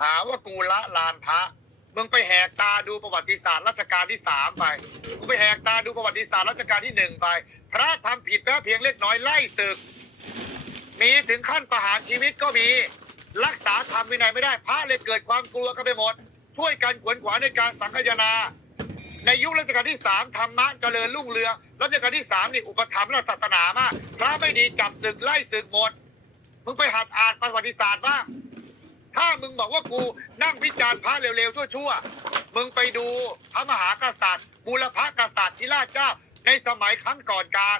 หาว่ากูละลานพระมึงไปแหกตาดูประวัติศาสตร์รัชกาลที่สามไปมึงไปแหกตาดูประวัติศาสตร์รัชกาลที่หนึ่งไป พระทำผิดแม้เพียงเล็กน้อยไล่ศึก มีถึงขั้นประหารชีวิตก็มี รักษาธรรมวินัยไม่ได้ พระเลยเกิดความกลัวกันไปหมด ช่วยกันขวนขวายในการสังคายนา ในยุครัชกาลที่สามธรรมะเจริญรุ่งเรืองรัชกาลที่สามนี่อุปถัมภ์และศาสนามาก พระไม่ดีจับศึกไล่ศึกหมด มึงไปหัดอ่านประวัติศาสตร์บ้าง ถ้ามึงบอกว่ากูนั่งวิจารณ์พระเร็วๆชั่วๆมึงไปดูพระมหากษัตริย์บูรพกษัตริย์ที่ราชเจ้าในสมัยครั้งก่อนการ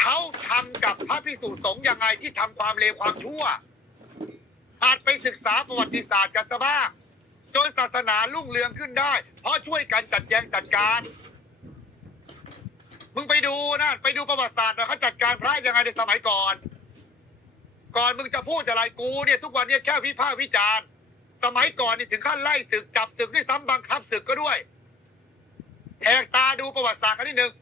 เขาทำกับพระพิสุสงฆ์ยังไงที่ทำความเลวความชั่วอาจไปศึกษาประวัติศาสตร์กันซะบ้างจนศาสนารุ่งเรืองขึ้นได้ เพราะช่วยกันจัดแจงจัดการ มึงไปดูนะ ไปดูประวัติศาสตร์น่อยเขาจัดการพระยังไงในสมัยก่อน ก่อนมึงจะพูดอะไรกูเนี่ยทุกวันเนี่ยแค่วิพากษ์วิจารณ์ สมัยก่อนนี่ถึงขั้นไล่ศึกจับศึกด้วยซ้ำบังคับศึกก็ด้วยแหกตาดูประวัติศาสตร์กันนิดนึง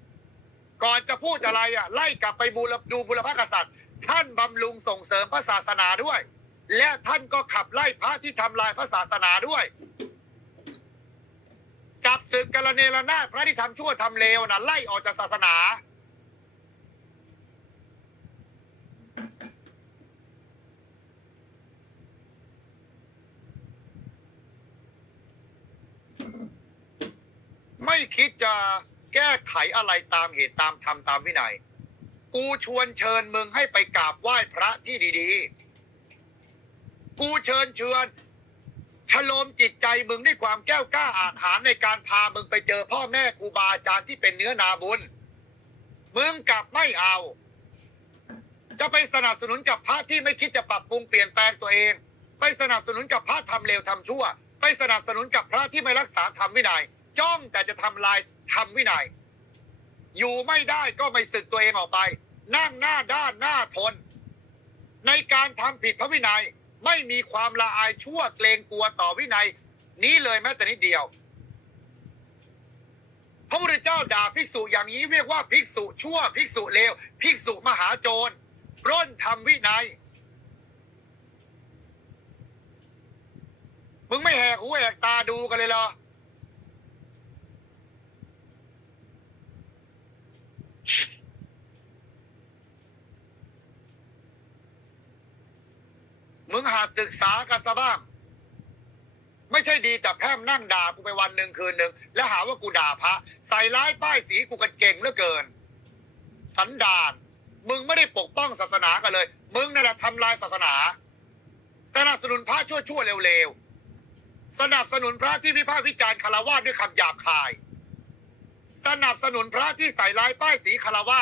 ก่อนจะพูดอะไรอะไล่กลับไปบูรดูบุรพกษัตริย์ ท่านบำรุงส่งเสริมพระศาสนาด้วย และท่านก็ขับไล่พระที่ทำลายพระศาสนาด้วยจับศึกกรเนรนาถพระที่ทำชั่วทำเลวนะไล่ออกจากศาสนา คิดจะแก้ไขอะไรตามเหตุตามธรรมตามวินัย กูชวนเชิญมึงให้ไปกราบไหว้พระที่ดีๆ กูเชิญเชิญชโลมจิตใจมึงด้วยความแก้วกล้าอาหารในการพามึงไปเจอพ่อแม่ครูบาอาจารย์ที่เป็นเนื้อนาบุญ มึงกลับไม่เอา จะไปสนับสนุนกับพระที่ไม่คิดจะปรับปรุงเปลี่ยนแปลงตัวเอง ไปสนับสนุนกับพระทำเลวทำชั่ว ไปสนับสนุนกับพระที่ไม่รักษาธรรมวินัย จ้องแต่จะทำลายธรรมวินัย อยู่ไม่ได้ก็ไม่สึกตัวเองออกไป นั่งหน้าด้านหน้าทน ในการทำผิดพระวินัยไม่มีความละอายชั่วเกรงกลัวต่อวินัย นี้เลยแม้แต่นิดเดียว พระพุทธเจ้าด่าภิกษุอย่างนี้เรียกว่าภิกษุชั่วภิกษุเลวภิกษุมหาโจรปล้นทำวินัยมึงไม่แหกหูแหกตาดูกันเลยเหรอ มึงหาศึกษากันซะบ้าง ไม่ใช่ดีแต่แพร่มนั่งด่ากูไปวันหนึ่งคืนหนึ่งแล้วหาว่ากูด่าพระ ใส่ร้ายป้ายสีกูกันเก่งเหลือเกิน สันดานมึงไม่ได้ปกป้องศาสนากันเลย มึงนั่นแหละทำลายศาสนาสนับสนุนพระชั่วๆเร็วๆสนับสนุนพระที่วิพากษ์วิจารณ์คารวะด้วยคำหยาบคาย สนับสนุนพระที่ใส่ร้ายป้ายสีคารวะ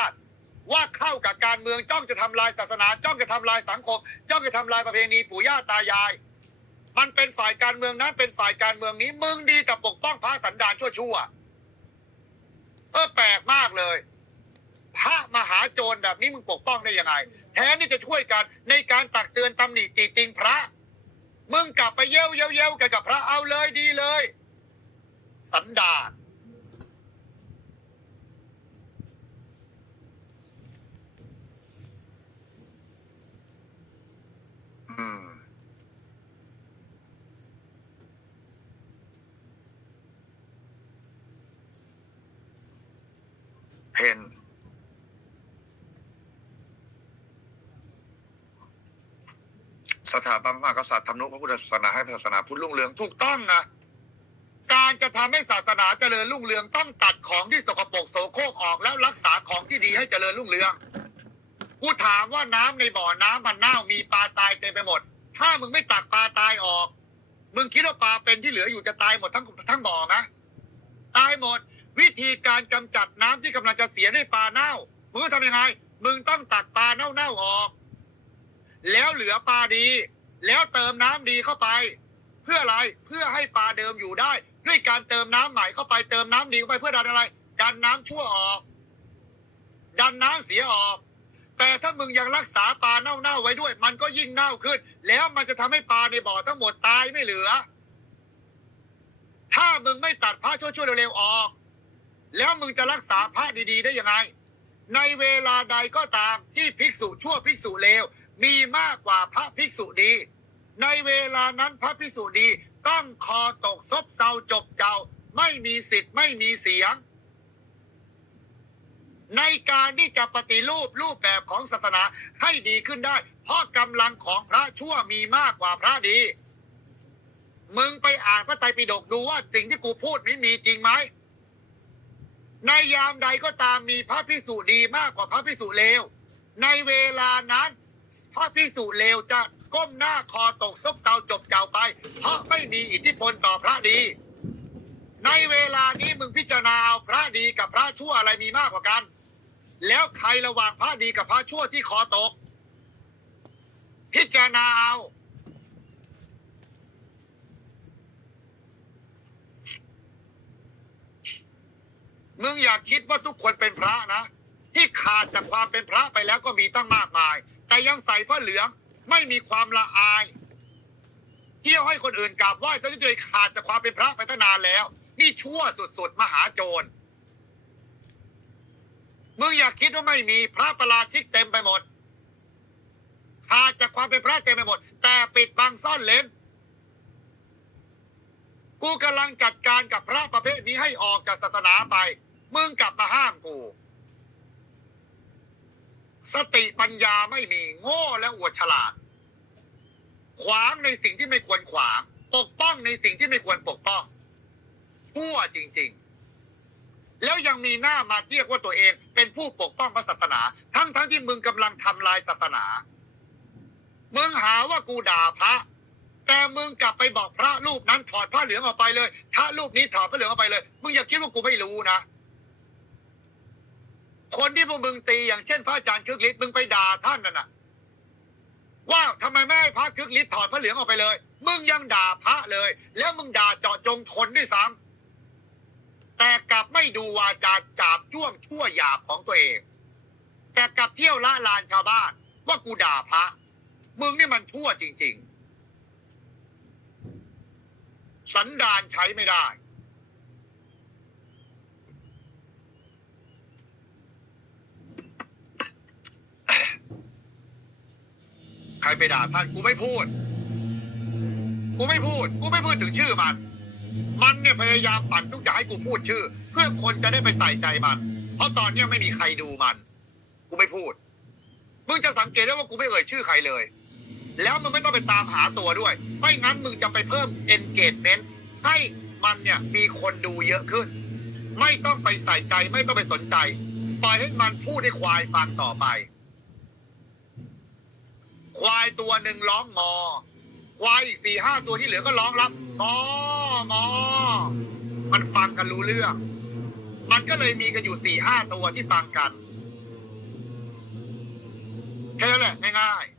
ว่าเข้ากับการเมืองจ้องจะทำลายศาสนา จ้องจะทำลายสังคม จ้องจะทำลายประเพณีปู่ย่าตายาย มันเป็นฝ่ายการเมืองนั้นเป็นฝ่ายการเมืองนี้มึงดีแต่ปกป้องพระสันดานชั่วๆเออแปลกมากเลย พระมหาโจรแบบนี้มึงปกป้องได้ยังไง แทนที่จะช่วยกันในการตักเตือนตำหนิติติงพระ มึงกลับไปเย้ยวเย้ยวเย้ยวกันกับพระเอาเลยดีเลย สันดาน เห็นสถาบันพระมหากษัตริย์ทำนุพระพุทธศาสนาให้ศาสนาพุทธรุ่งเรืองถูกต้องนะการจะทำให้ศาสนาเจริญรุ่งเรืองต้องตัดของที่สกปรกโสโครกออกแล้วรักษาของที่ดีให้เจริญรุ่งเรืองกูถามว่าน้ำในบ่อน้ำมันเน่ามีปลาตายเต็มไปหมด ถ้ามึงไม่ตักปลาตายออก มึงคิดว่าปลาเป็นที่เหลืออยู่จะตายหมดทั้งทั้งบ่อไหมตายหมด วิธีการกำจัดน้ำที่กำลังจะเสียด้วยปลาเน่ามึงต้องทำยังไง มึงต้องตักปลาเน่าๆออก แล้วเหลือปลาดี แล้วเติมน้ำดีเข้าไป เพื่ออะไรเพื่อให้ปลาเดิมอยู่ได้ ด้วยการเติมน้ำใหม่เข้าไปเติมน้ำดีเข้าไปเพื่อดันอะไร ดันน้ำชั่วออก ดันน้ำเสียออก แต่ถ้ามึงยังรักษาปลาเน่าๆไว้ด้วย มันก็ยิ่งเน่าขึ้น แล้วมันจะทำให้ปลาในบ่อทั้งหมดตายไม่เหลือ ถ้ามึงไม่ตัดพระชั่วๆเร็วๆออก แล้วมึงจะรักษาพระดีๆ ได้ยังไง ในเวลาใดก็ตามที่ภิกษุชั่วภิกษุเลว มีมากกว่าพระภิกษุดี ในเวลานั้นพระพิสุดีต้องคอตกซบเซาจบเจ้า ไม่มีสิทธิ์ไม่มีเสียง ในการที่จะปฏิรูปรูปแบบของศาสนาให้ดีขึ้นได้ เพราะกำลังของพระชั่วมีมากกว่าพระดี มึงไปอ่านพระไตรปิฎกดูว่าสิ่งที่กูพูดนี้มีจริงไหม ในยามใดก็ตามมีพระพิสุดีมากกว่าพระพิสุเลว ในเวลานั้น พระพิสุเลวจะก้มหน้าคอตกซบเซาจบเจ้าไป เพราะไม่มีอิทธิพลต่อพระดี ในเวลานี้มึงพิจารณาเอาพระดีกับพระชั่วอะไรมีมากกว่ากัน แล้วใครระหว่างพระดีกับพระชั่วที่คอตก พิจารณาเอา มึงอยากคิดว่าทุกคนเป็นพระนะ ที่ขาดจากความเป็นพระไปแล้วก็มีตั้งมากมาย แต่ยังใส่ผ้าเหลืองไม่มีความละอายเที่ยวให้คนอื่นกราบไหว้ตอนที่ตัวเองขาดจากความเป็นพระไปตั้งนานแล้ว นี่ชั่วสุดๆ มหาโจรมึงอยากคิดว่าไม่มีพระประหลาดชิกเต็มไปหมดขาดจากความเป็นพระเต็มไปหมด แต่ปิดบังซ่อนเลนกูกำลังจัดการกับพระประเภทนี้ให้ออกจากศาสนาไป มึงกลับมาห้ามกู สติปัญญาไม่มี โง่และอวดฉลาด ขวางในสิ่งที่ไม่ควรขวาง ปกป้องในสิ่งที่ไม่ควรปกป้องชั่วจริง ๆ แล้วยังมีหน้ามาเรียกว่าตัวเองเป็นผู้ปกป้องพระศาสนา ทั้งๆทที่มึงกำลังทำลายศาสนา มึงหาว่ากูด่าพระแต่มึงกลับไปบอกพระรูปนั้นถอดผ้าเหลืองออกไปเลยพระรูปนี้ถอดผ้าเหลืองออกไปเลย มึงอย่าคิดว่ากูไม่รู้นะ คนที่พวกมึงตีอย่างเช่นพระอาจารย์คึกฤทธิ์มึงไปด่าท่านนั่นน่ะ ว่าทำไมไม่ให้พระคึกฤทธิ์ถอดพระเหลืองออกไปเลย มึงยังด่าพระเลย แล้วมึงด่าเจาะจงคนด้วยซ้ำแต่กลับไม่ดูวาจาจาบจ้วงชั่วหยาบของตัวเอง แต่กลับเที่ยวละลานชาวบ้าน ว่ากูด่าพระ มึงนี่มันชั่วจริง ๆ สันดานใช้ไม่ได้ รไปด่าท่านกูไม่พูด กูไม่พูด กูไม่พูดถึงชื่อมัน มันเนี่ยพยายามปั่นทุกอย่างให้กูพูดชื่อ เพื่อคนจะได้ไปใส่ใจมัน เพราะตอนเนี้ยไม่มีใครดูมัน กูไม่พูด มึงจะสังเกตได้ว่ากูไม่เอ่ยชื่อใครเลย แล้วมึงไม่ต้องไปตามหาตัวด้วย ไม่งั้นมึงจะไปเพิ่ม engagement ให้มันเนี่ยมีคนดูเยอะขึ้น ไม่ต้องไปใส่ใจไม่ต้องไปสนใจ ปล่อยให้มันพูดให้ควายฟังต่อไป ควายตัวหนึ่งร้องมอควายอีกสี่ห้าตัวที่เหลือก็ร้องรับมอมอมันฟังกันรู้เรื่อง มันก็เลยมีกันอยู่สี่ห้าตัวที่ฟังกันแค่นั้นแหละง่ายๆ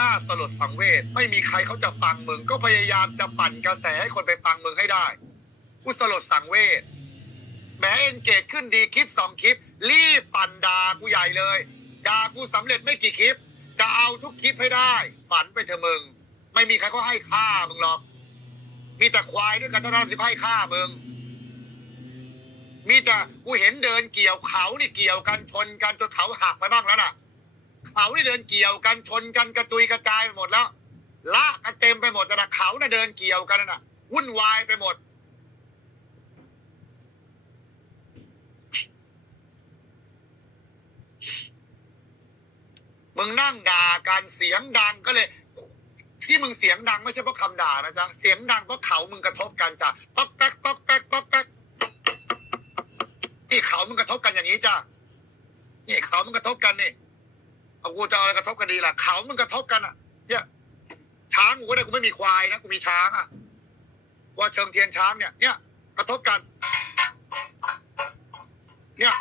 น่าสลดสังเวชไม่มีใครเขาจะฟังมึง ก็พยายามจะปั่นกระแสให้คนไปฟังมึงให้ได้กูสลดสังเวช แหมเอ็นเกจขึ้นดีคลิปสองคลิป รีบปั่นด่ากูใหญ่เลยด่ากูสำเร็จไม่กี่คลิป จะเอาทุกคลิปให้ได้ ฝันไปเถอะมึง ไม่มีใครเขาให้ค่ามึงหรอก มีแต่ควายด้วยกันเท่านั้นที่ให้ค่ามึง มีแต่กูเห็นเดินเกี่ยวเขานี่เกี่ยวกันชนกันจนเขาหักไปบ้างแล้วน่ะ เขานี่เดินเกี่ยวกันชนกันกระตุยกระจายไปหมดแล้วละกันเต็มไปหมดแต่ละเขาน่ะเดินเกี่ยวกันน่ะ วุ่นวายไปหมด มึงนั่งด่ากันเสียงดังก็เลย ที่มึงเสียงดังไม่ใช่เพราะคำด่านะจ๊ะเสียงดังเพราะเขามึงกระทบกันจ้ะป๊อกแป๊กป๊อกแป๊กป๊อกแป๊กที่เขามึงกระทบกันอย่างนี้จ้ะนี่เขามึงกระทบกันนี่เอากูจะเอาอะไรกระทบกันดีล่ะเขามึงกระทบกันอะเนี่ยช้างกูก็ได้กูไม่มีควายนะกูมีช้างอะว่าเชิงเทียนช้างเนี่ย เนี่ย กระทบกัน เนี่ย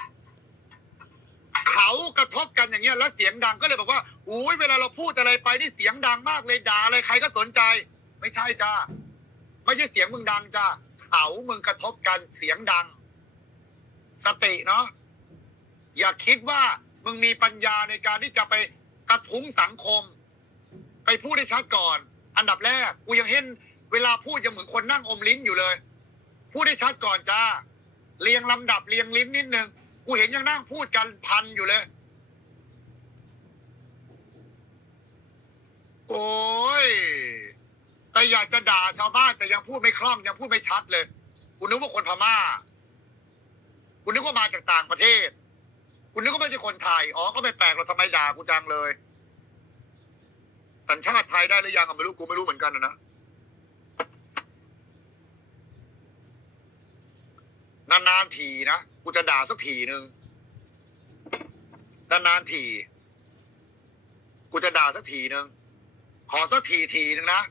เขากระทบกันอย่างเงี้ยแล้วเสียงดังก็เลยบอกว่าอุ้ยเวลาเราพูดอะไรไปนี่เสียงดังมากเลยด่าอะไรใครก็สนใจ ไม่ใช่จ้าไม่ใช่เสียงมึงดังจ้าเขามึงกระทบกันเสียงดัง สติเนาะอย่าคิดว่ามึงมีปัญญาในการที่จะไปกระทุ้งสังคม ไปพูดให้ชัดก่อน อันดับแรกกูยังเห็นเวลาพูดยังเหมือนคนนั่งอมลิ้นอยู่เลย พูดให้ชัดก่อนจ้าเรียงลำดับเรียงลิ้นนิดนึง กูเห็นยังนั่งพูดกันพันอยู่เลย โอ้ย แต่อยากจะด่าชาวบ้านแต่ยังพูดไม่คล่องยังพูดไม่ชัดเลยคุณนึกว่าคนพม่าคุณนึกว่ามาจากต่างประเทศคุณนึกว่าไม่ใช่คนไทย อ๋อ ก็ไม่แปลกเราทำไมด่ากูจังเลย สัญชาติไทยได้หรือยังก็ไม่รู้กูไม่รู้เหมือนกันนะนะนานๆทีนะ กูจะด่าสักทีหนึ่งนานๆที กูจะด่าสักทีหนึ่งขอสักทีทีหนึ่งนะ